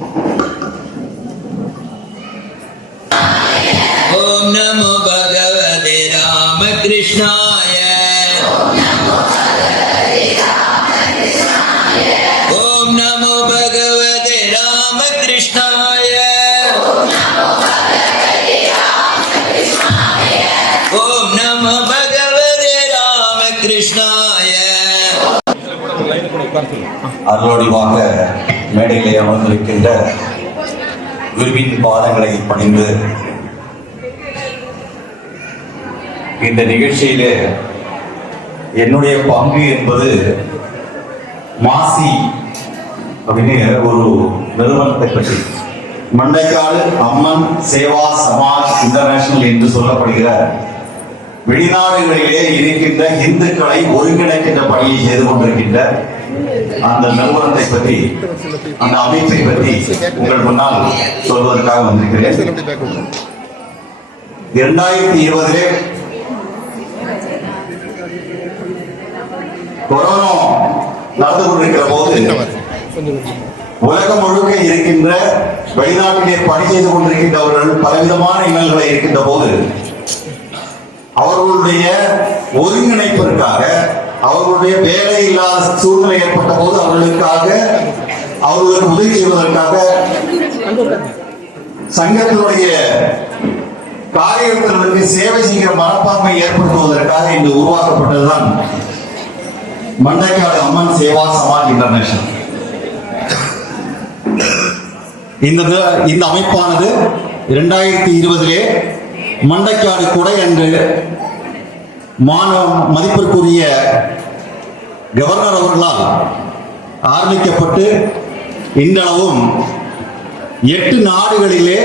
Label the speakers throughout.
Speaker 1: ハハハハ!
Speaker 2: அருளொடிவாக மேடையிலே அமர்ந்திருக்கின்ற குருவின் பாதங்களை பணிந்து இந்த நிகழ்ச்சியிலே என்னுடைய பங்கு என்பது மாசி அப்படின்னு ஒரு நிறுவனத்தை பற்றி. மண்டைக்காடு அம்மன் சேவா சமாஜ் இன்டர்நேஷனல் என்று சொல்லப்படுகிற வெளிநாடுகளிலே இருக்கின்ற இந்துக்களை ஒருங்கிணைக்கின்ற பணியை செய்து கொண்டிருக்கின்ற அந்த நிறுவனத்தை பற்றி அந்த அமைப்பை பற்றி உங்கள் முன்னால் சொல்வதற்காக வந்திருக்கிறேன். இரண்டாயிரத்தி இருபதிலே கொரோனா நடந்து கொண்டிருக்கிற போது உலகம் முழுக்க இருக்கின்ற வெளிநாட்டிலே பணி செய்து கொண்டிருக்கின்றவர்கள் பலவிதமான இன்னல்களை இருக்கின்ற போது அவர்களுடைய ஒருங்கிணைப்பிற்காக அவர்களுடைய வேலை இல்லாத சூழ்நிலை ஏற்பட்ட போது அவர்களுக்காக அவர்களுக்கு உதவி செய்வதற்காக சங்கத்தினுடைய காரியத்திற்கு சேவை செய்கிற மனப்பான்மை ஏற்படுத்துவதற்காக இங்கு உருவாக்கப்பட்டதுதான் மண்டைக்காடு அம்மன் சேவா சமாஜ் இன்டர்நேஷனல். இந்த இந்த அமைப்பானது இரண்டாயிரத்தி இருபதிலே மண்டைக்காடு குடை என்று மாணவ மதிப்பிற்குரிய கவர்னர் அவர்களால் ஆரம்பிக்கப்பட்டு இன்றளவும் எட்டு நாடுகளிலே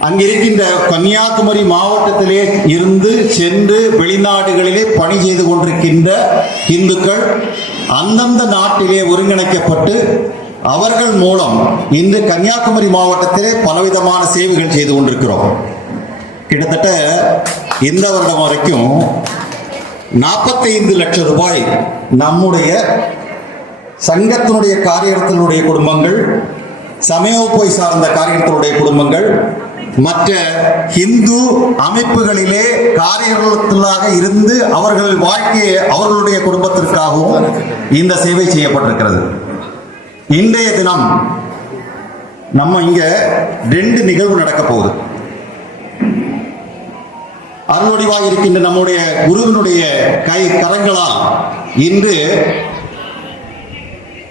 Speaker 2: அங்கிருக்கின்ற கன்னியாகுமரி மாவட்டத்திலே இருந்து சென்று வெளிநாடுகளிலே பணி செய்து கொண்டிருக்கின்ற இந்துக்கள் அந்தந்த நாட்டிலே ஒருங்கிணைக்கப்பட்டு அவர்கள் மூலம் இன்று கன்னியாகுமரி மாவட்டத்திலே பலவிதமான சேவைகள் செய்து கொண்டிருக்கிறோம். கிட்டத்தட்ட இந்த வருடம் வரைக்கும் நாற்பத்தைந்து லட்சம் ரூபாய் நம்முடைய சங்கத்தினுடைய காரியத்தினுடைய குடும்பங்கள் சமயோப்பை சார்ந்த காரியத்தினுடைய குடும்பங்கள் மற்ற இந்து அமைப்புகளிலே காரியர்களாக இருந்து அவர்கள் வாழ்க்கையை அவர்களுடைய குடும்பத்திற்காகவும் இந்த சேவை செய்யப்பட்டிருக்கிறது. இன்றைய தினம் நம்ம இங்க ரெண்டு நிகழ்வு நடக்க போகுது. அருள்வடிவாக இருக்கின்ற நம்முடைய குருவினுடைய கை கரங்களால் இன்று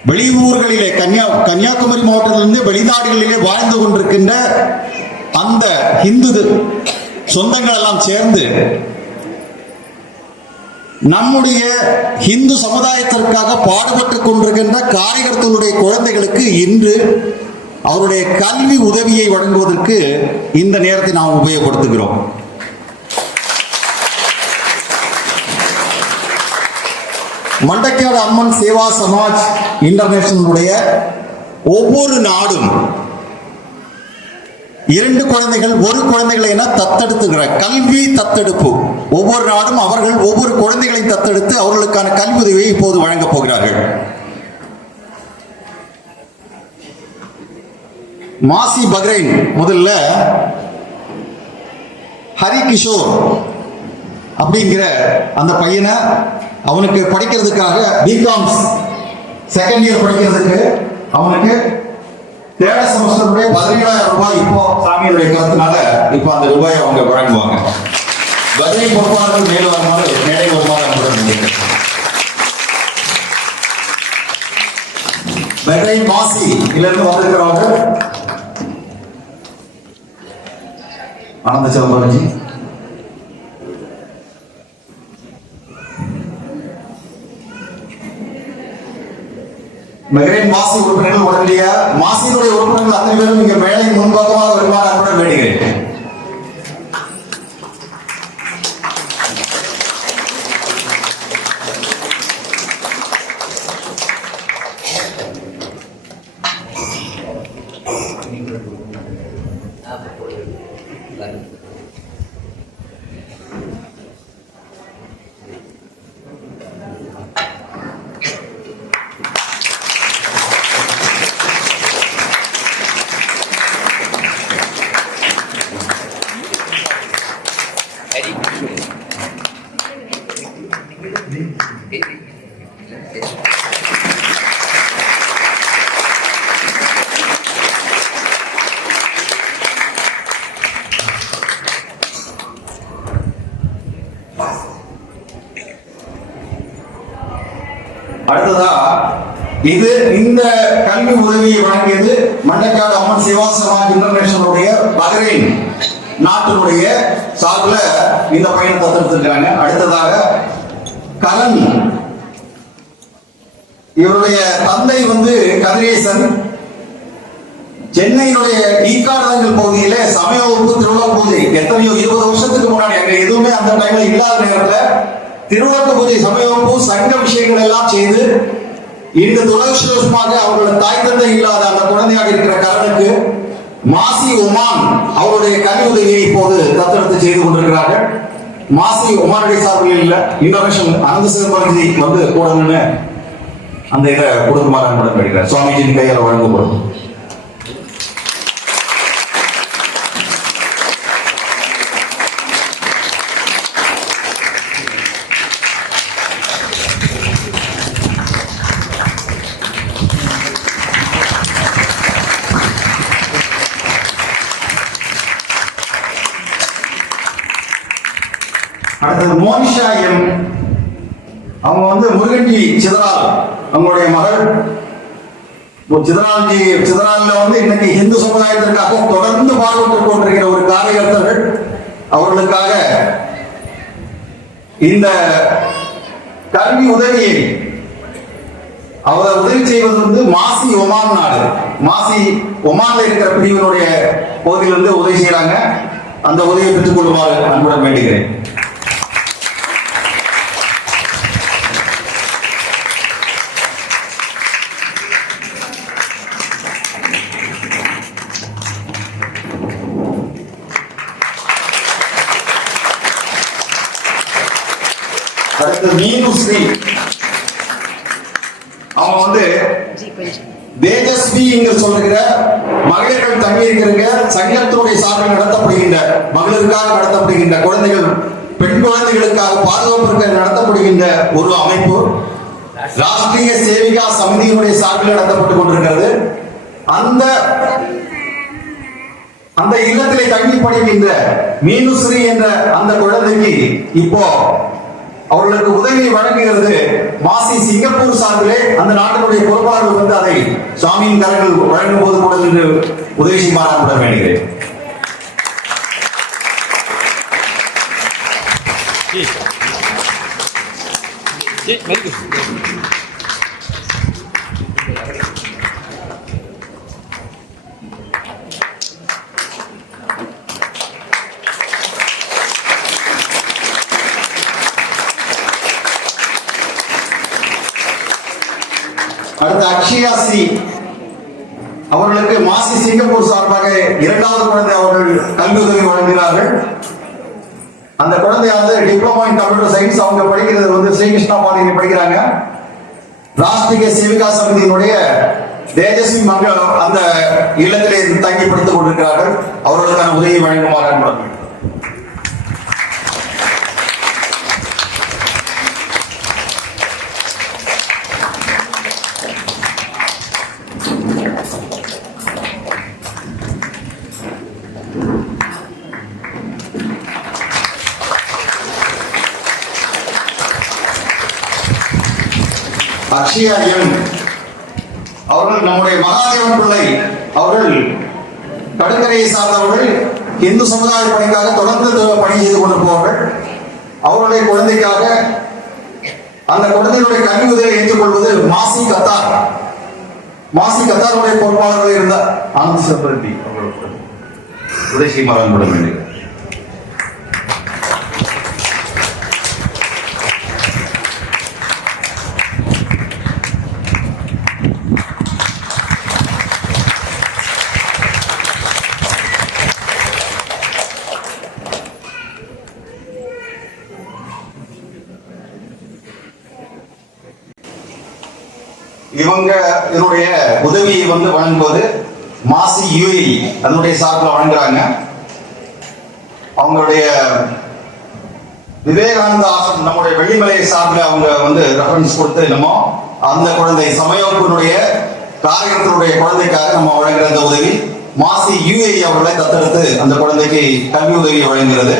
Speaker 2: வெளியூர்களிலே கன்னியா கன்னியாகுமரி மாவட்டத்திலிருந்து வெளிநாடுகளிலே வாழ்ந்து கொண்டிருக்கின்ற அந்த இந்து சொந்தங்கள் எல்லாம் சேர்ந்து நம்முடைய இந்து சமுதாயத்திற்காக பாடுபட்டுக் கொண்டிருக்கின்ற காரியகர்த்தனுடைய குழந்தைகளுக்கு இன்று அவருடைய கல்வி உதவியை வழங்குவதற்கு இந்த நேரத்தை நாம் உபயோகப்படுத்துகிறோம். மண்டக்காடு அம்மன் சேவா சமாஜ் இன்டர்நேஷனலுடைய ஒவ்வொரு நாடும் இரண்டு குழந்தைகள் ஒரு குழந்தைகளை என தத்தெடுத்துகிற கல்வி தத்தெடுப்பு. ஒவ்வொரு நாடும் அவர்கள் ஒவ்வொரு குழந்தைகளையும் தத்தெடுத்து அவர்களுக்கான கல்வி உதவியை இப்போது வழங்கப் போகிறார்கள். மாசி பக்ரைன் முதல்ல ஹரி கிஷோர் அப்படிங்கிற அந்த பையனை அவனுக்கு படிக்கிறதுக்காக பிகாம் செகண்ட் இயர் படிக்கிறதுக்கு அவனுக்கு தேர்ட் செமஸ்டருடைய பதினேழாயிரம் ரூபாய் இப்போ சாமியினுடைய கருத்தினால இப்போ அந்த ரூபாயை அவங்க வழங்குவாங்க. பதினை பொறுப்பாளர்கள் மேல் வருமாறு மேடை வருமாறு அன்புடன் வேண்டுகிறேன். மாசி இலிருந்து வந்திருக்கிறவங்க. ஆனந்த சிதம்பரம்ஜி மெகரேன் மாசி உறுப்பினர்கள் உடனடியாக மாசியினுடைய உறுப்பினர்கள் அத்தனை பேரும் இங்க மேலை முன்பாகமாக வருமாறு அன்புடன் வேண்டுகிறேன். அடுத்ததா இது இந்த கல்வி உதவியை வழங்கியது மண்டக்காடு அம்மன் சிவா சமாஜ் இன்டர்நேஷனலுடைய பஹ்ரைன் நாட்டினுடைய சார்பில் இந்த பயணத்தை தத்தெடுத்திருக்காங்க அடுத்ததாக கரண். இவருடைய தந்தை வந்து கதிரேசன். சென்னையினுடைய ஈக்காடங்கள் பகுதியில சமய வகுப்பு திருவிழா பூஜை. எத்தனையோ இருபது வருஷத்துக்கு முன்னாடி அங்க எதுவுமே அந்த டைம்ல இல்லாத நேரத்துல திருவிழா பூஜை சமய சங்க விஷயங்கள் எல்லாம் செய்து இந்த துரதிருஷ்டவசமாக அவர்களோட தாய் தந்தை இல்லாத அந்த குழந்தையாக இருக்கிற கரனுக்கு மாசி உமான் அவருடைய கல்வி உதவியை இப்போது தத்தெடுத்து செய்து கொண்டிருக்கிறார்கள். மாசி உமானுடைய சார்பில் இல்ல இன்டர்நேஷனல் அனந்த சிவபாரதி வந்து கூடணும்னு அந்த இதை கொடுக்குமாறு அன்புடன் கேட்கிறேன் சுவாமிஜியின் கையால் வழங்கப்படும். அடுத்தது மோனிஷா எம். அவங்க வந்து முருகன்ஜி சிதறால் அவங்களுடைய மகள். ஒரு சிதறால்ஜி வந்து இன்னைக்கு இந்து சமுதாயத்திற்காக தொடர்ந்து பாடுபட்டுக் கொண்டிருக்கிற ஒரு காரியகர்த்தர்கள் அவர்களுக்காக இந்த கல்வி உதவியை அவர் உதவி செய்வது வந்து மாசி ஒமான் நாடு. மாசி ஒமான்ல இருக்கிற பிரிவினுடைய பகுதியிலிருந்து உதவி செய்யறாங்க அந்த உதவியை பெற்றுக் கொள்ளுமாறு அன்புடன் வேண்டுகிறேன். அடுத்து மீனு ஸ்ரீ. அவங்க வந்து தேஜஸ்வி என்று சொல்லுகிற மகளிர்கள் தங்கி இருக்கிற சங்கத்தினுடைய சார்பில் நடத்தப்படுகின்ற மகளிருக்காக நடத்தப்படுகின்ற குழந்தைகள் பெண் குழந்தைகளுக்காக பாதுகாப்பிற்காக நடத்தப்படுகின்ற ஒரு அமைப்பு ராஷ்டிரிய சேவிகா சமிதியினுடைய சார்பில் நடத்தப்பட்டுக் கொண்டிருக்கிறது. அந்த அந்த இல்லத்திலே தங்கி படிக்கின்ற மீனுஸ்ரீ என்ற அந்த குழந்தைக்கு இப்போ அவர்களுக்கு உதவியை வழங்குகிறது. மாசி சிங்கப்பூர் சார்பிலே அந்த நாட்டினுடைய பொறுப்பாளர்கள் வந்து அதை சுவாமியின் கரங்கள் வழங்கும் போது கூட என்று உதவி செய்யுமாறு அன்புடன் வேண்டுகிறேன். அக்ஷயா அவர்களுக்கு மாசி சிங்கப்பூர் சார்பாக இரண்டாவது குழந்தை அவர்கள் கல்வி உதவி வழங்குகிறார்கள். அந்த குழந்தையானது டிப்ளமா இன் கம்ப்யூட்டர் சயின்ஸ். அவங்க படிக்கிறது வந்து ஸ்ரீகிருஷ்ணா பாலினி படிக்கிறாங்க. ராஷ்டிரிய சேவிகா சமிதியினுடைய தேஜஸ்வி மங்கள் அந்த இல்லத்திலே தங்கி படித்துக் கொண்டிருக்கிறார்கள். அவர்களுக்கான உதவி வழங்குமாறு அன்புடன் வேண்டுகிறேன். அவர்கள் நம்முடைய மகாதேவன் பிள்ளை. அவர்கள் கடற்கரையை சார்ந்தவர்கள் இந்து சமுதாய பணிக்காக தொடர்ந்து பணி செய்து கொண்டிருப்பவர்கள் அவருடைய குழந்தைக்காக அந்த குழந்தையுடைய கல்வி உதவியை ஏற்றுக்கொள்வது மாசி கத்தார். மாசி கத்தாருடைய பொறுப்பாளர்கள் இருந்தார். ஆனந்த் சப்ரதி அவர்களுக்கு உதயசி மகன் அன்புடன் இவங்க இதனுடைய உதவியை வந்து வழங்குவது மாசி யூஏ அதனுடைய சார்பில் வழங்குறாங்க. அவங்களுடைய விவேகானந்த ஆசிரம் நம்முடைய வெள்ளிமலை சார்பில் அவங்க வந்து ரெஃபரன்ஸ் கொடுத்து என்னமோ அந்த குழந்தை சமயோப்பினுடைய காரியத்தினுடைய குழந்தைக்காக நம்ம வழங்குற அந்த உதவி மாசி யூஏ அவர்களை தத்தெடுத்து அந்த குழந்தைக்கு கல்வி உதவி வழங்குகிறது.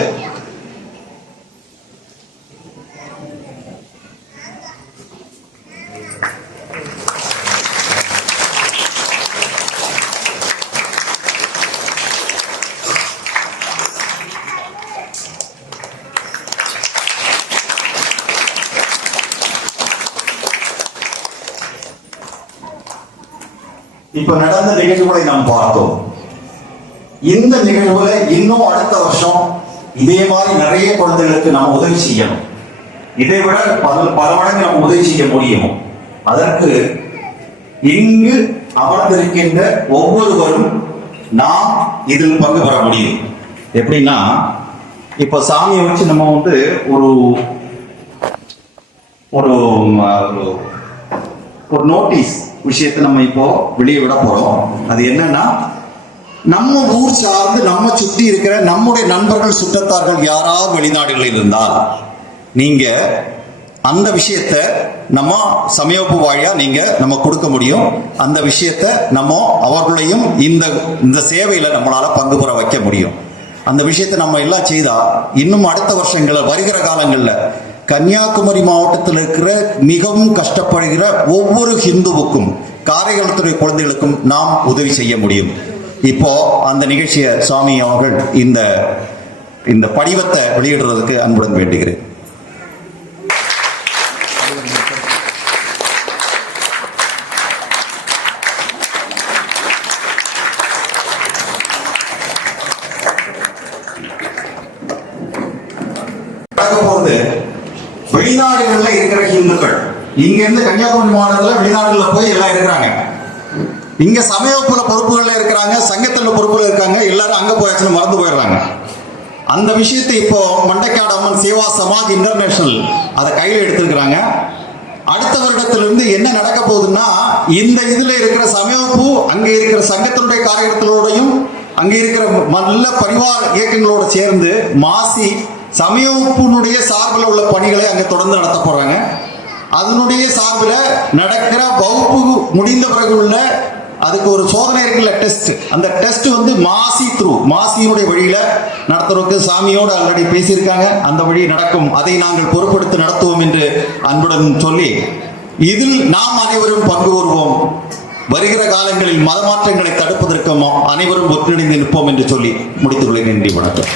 Speaker 2: இப்ப நடந்த நிகழ்வுகளை நாம் பார்த்தோம். இந்த நிகழ்வுல இன்னும் அடுத்த வருஷம் இதே மாதிரி நிறைய குழந்தைகளுக்கு நாம் உதவி செய்யணும். இதை விட பல பல மடங்கு நம்ம உதவி செய்ய முடியும். அதற்கு இங்கு அமர்ந்திருக்கின்ற ஒவ்வொருவரும் நாம் இதில் பங்கு பெற முடியும். எப்படின்னா இப்ப சாமியை வச்சு நம்ம வந்து ஒரு ஒரு ஒரு- நோட்டீஸ் விஷயத்தை நம்ம இப்போ வெளியே விட போறோம். அது என்னன்னா நம்ம ஊர் சார்ந்து நம்ம சுற்றி இருக்கிற நம்முடைய நண்பர்கள் சுற்றத்தார்கள் யாராவது வெளிநாடுகளில் இருந்தால் நீங்க அந்த விஷயத்த நம்ம சமயப்பு வாழியா நீங்க நம்ம கொடுக்க முடியும். அந்த விஷயத்த நம்ம அவர்களையும் இந்த இந்த சேவையில நம்மளால பங்கு பெற வைக்க முடியும். அந்த விஷயத்தை நம்ம எல்லாம் செய்தா இன்னும் அடுத்த வருஷங்களில் வருகிற காலங்களில் கன்னியாகுமரி மாவட்டத்தில் இருக்கிற மிகவும் கஷ்டப்படுகிற ஒவ்வொரு ஹிந்துவுக்கும் காரைக்காலத்துறை குழந்தைகளுக்கும் நாம் உதவி செய்ய முடியும். இப்போ அந்த நிகழ்ச்சியை சுவாமி அவர்கள் இந்த இந்த படிவத்தை வெளியிடுறதுக்கு அன்புடன் வேண்டுகிறேன் நடக்க போறது வெளிநாடுகள்ல இருக்கிற ஹிந்துக்கள் இங்க இருந்து கன்னியாகுமரி மாநிலத்தில் வெளிநாடுகள்ல போய் எல்லாம் இருக்கிறாங்க. இங்க சமயப்புல பொறுப்புகள்ல இருக்கிறாங்க சங்கத்துல பொறுப்புல இருக்காங்க எல்லாரும் அங்க போயாச்சுன்னு மறந்து போயிடுறாங்க. அந்த விஷயத்தை இப்போ மண்டைக்காடு அம்மன் சேவா சமாஜ் இன்டர்நேஷனல் அதை கையில் எடுத்திருக்கிறாங்க. அடுத்த வருடத்திலிருந்து என்ன நடக்க போகுதுன்னா இந்த இதுல இருக்கிற சமயப்பு அங்க இருக்கிற சங்கத்தினுடைய காரியத்திலோடையும் அங்க இருக்கிற நல்ல பரிவார இயக்கங்களோட சேர்ந்து மாசி சமயப்புனுடைய சார்பில் உள்ள பணிகளை அங்க தொடர்ந்து நடத்த போறாங்க. அதனுடைய சார்பில் நடக்கிற வகுப்பு முடிந்த பிறகு உள்ள அதுக்கு ஒரு சோதனை இருக்குல்ல டெஸ்ட் அந்த டெஸ்ட் வந்து மாசி த்ரூ மாசியினுடைய வழியில நடத்துறதுக்கு சாமியோடு ஆல்ரெடி பேசியிருக்காங்க. அந்த வழி நடக்கும். அதை நாங்கள் பொறுப்படுத்தி நடத்துவோம் என்று அன்புடன் சொல்லி இதில் நாம் அனைவரும் பங்கு வருவோம் வருகிற காலங்களில் மதமாற்றங்களை தடுப்பதற்கு அனைவரும் ஒத்துழைந்து நிற்போம் என்று சொல்லி முடித்துக் கொள்கிறேன். நன்றி வணக்கம்.